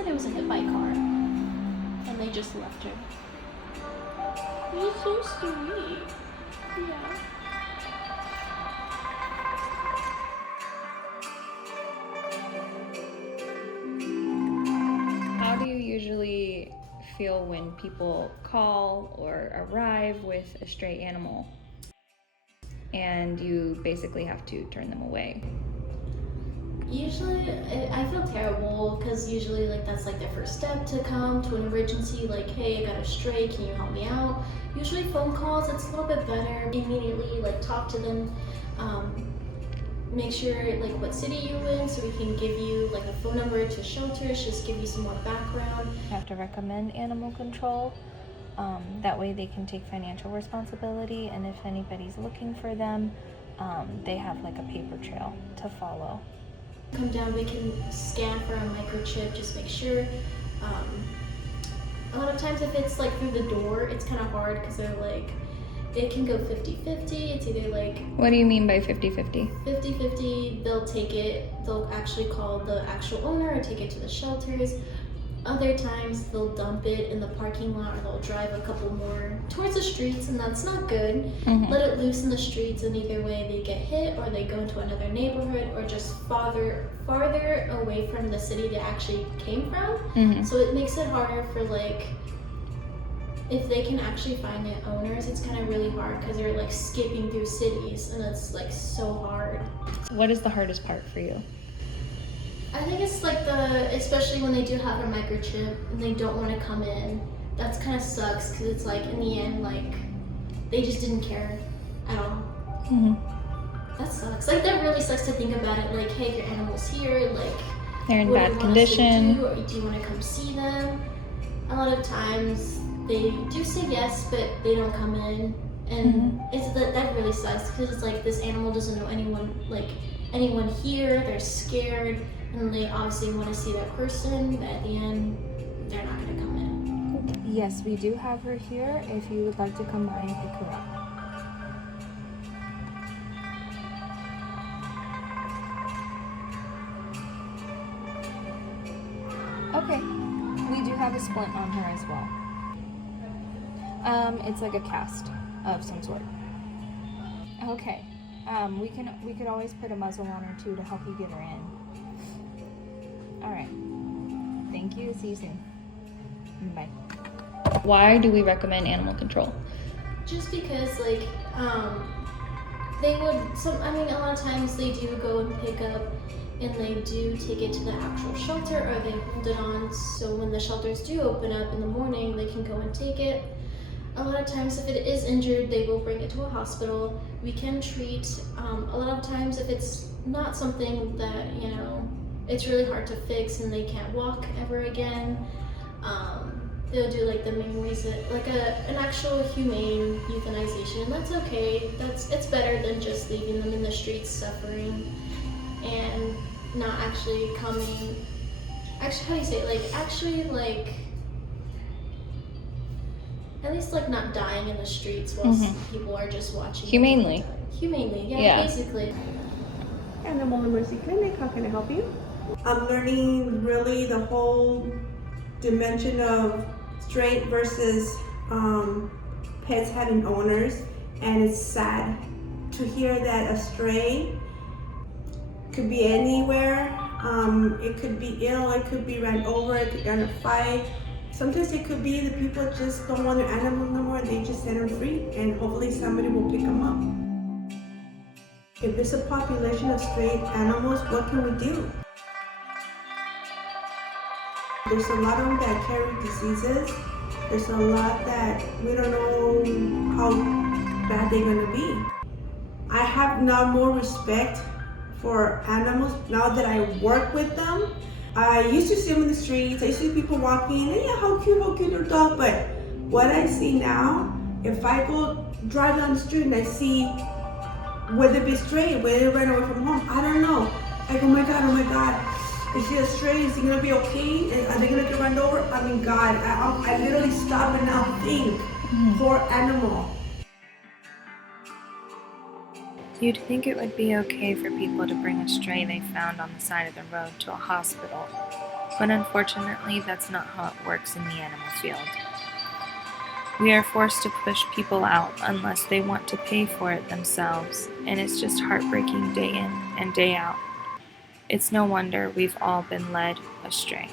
said it was a hit by a car, and they just left her. It was so sweet. Yeah. How do you usually feel when people call or arrive with a stray animal and you basically have to turn them away? Usually, I feel terrible because usually, like, that's like their first step to come to an emergency. Like, hey, I got a stray, can you help me out? Usually, phone calls, it's a little bit better. Immediately, like, talk to them. Make sure, like, what city you're in so we can give you, like, a phone number to shelters, just give you some more background. You have to recommend animal control. That way they can take financial responsibility, and if anybody's looking for them, they have like a paper trail to follow. Come down, we can scan for a microchip, just make sure. A lot of times if it's like through the door, it's kind of hard because they're like, it can go 50-50. It's either like... What do you mean by 50-50? 50-50, they'll take it, they'll actually call the actual owner or take it to the shelters. Other times they'll dump it in the parking lot, or they'll drive a couple more towards the streets, and that's not good. Mm-hmm. Let it loose in the streets, and either way they get hit or they go into another neighborhood or just farther away from the city they actually came from. Mm-hmm. So it makes it harder for, like, if they can actually find the owners, it's kind of really hard because they're like skipping through cities, and it's like so hard. What is the hardest part for you? I think it's like especially when they do have a microchip and they don't want to come in. That's kind of sucks because it's like in the end, like, they just didn't care at all. Mm-hmm. That sucks. Like, that really sucks to think about it. Like, hey, your animal's here. Like, They're in what bad do you want us to condition. do? Or do you want to come see them? A lot of times they do say yes, but they don't come in, and it's that really sucks because it's like this animal doesn't know anyone here. They're scared, and they obviously want to see that person, but at the end, they're not going to come in. Yes, we do have her here if you would like to come by and pick her up. Okay, we do have a splint on her as well. It's like a cast of some sort. Okay, we could always put a muzzle on her too to help you get her in. All right, thank you. See you soon. Bye. Why do we recommend animal control? Just because, like, they would, a lot of times they do go and pick up, and they do take it to the actual shelter, or they hold it on so when the shelters do open up in the morning, they can go and take it. A lot of times if it is injured, they will bring it to a hospital. We can treat. A lot of times if it's not something that, it's really hard to fix and they can't walk ever again, they'll do like the main reason, like an actual humane euthanization, and that's okay. It's better than just leaving them in the streets suffering and not actually coming. Actually, how do you say it? At least like not dying in the streets while people are just watching. Humanely. Humanely, yeah, basically. Animal Emergency Clinic, how can I help you? I'm learning really the whole dimension of stray versus pets having owners, and it's sad to hear that a stray could be anywhere. It could be ill, it could be ran over, it could be in a fight. Sometimes it could be the people just don't want their animal no more, they just set them free, and hopefully somebody will pick them up. If there's a population of stray animals, what can we do? There's a lot of them that carry diseases. There's a lot that we don't know how bad they're gonna be. I have now more respect for animals now that I work with them. I used to see them in the streets, I used to see people walking, and yeah, how cute their dog, but what I see now, if I go drive down the street and I see whether it be stray, whether they ran away from home, I don't know. I go, oh my God, is she a stray? Is he gonna be okay? Are they gonna get run over? I mean, God, I literally stop and now think, poor animal. You'd think it would be okay for people to bring a stray they found on the side of the road to a hospital, but unfortunately that's not how it works in the animal field. We are forced to push people out unless they want to pay for it themselves, and it's just heartbreaking day in and day out. It's no wonder we've all been led astray.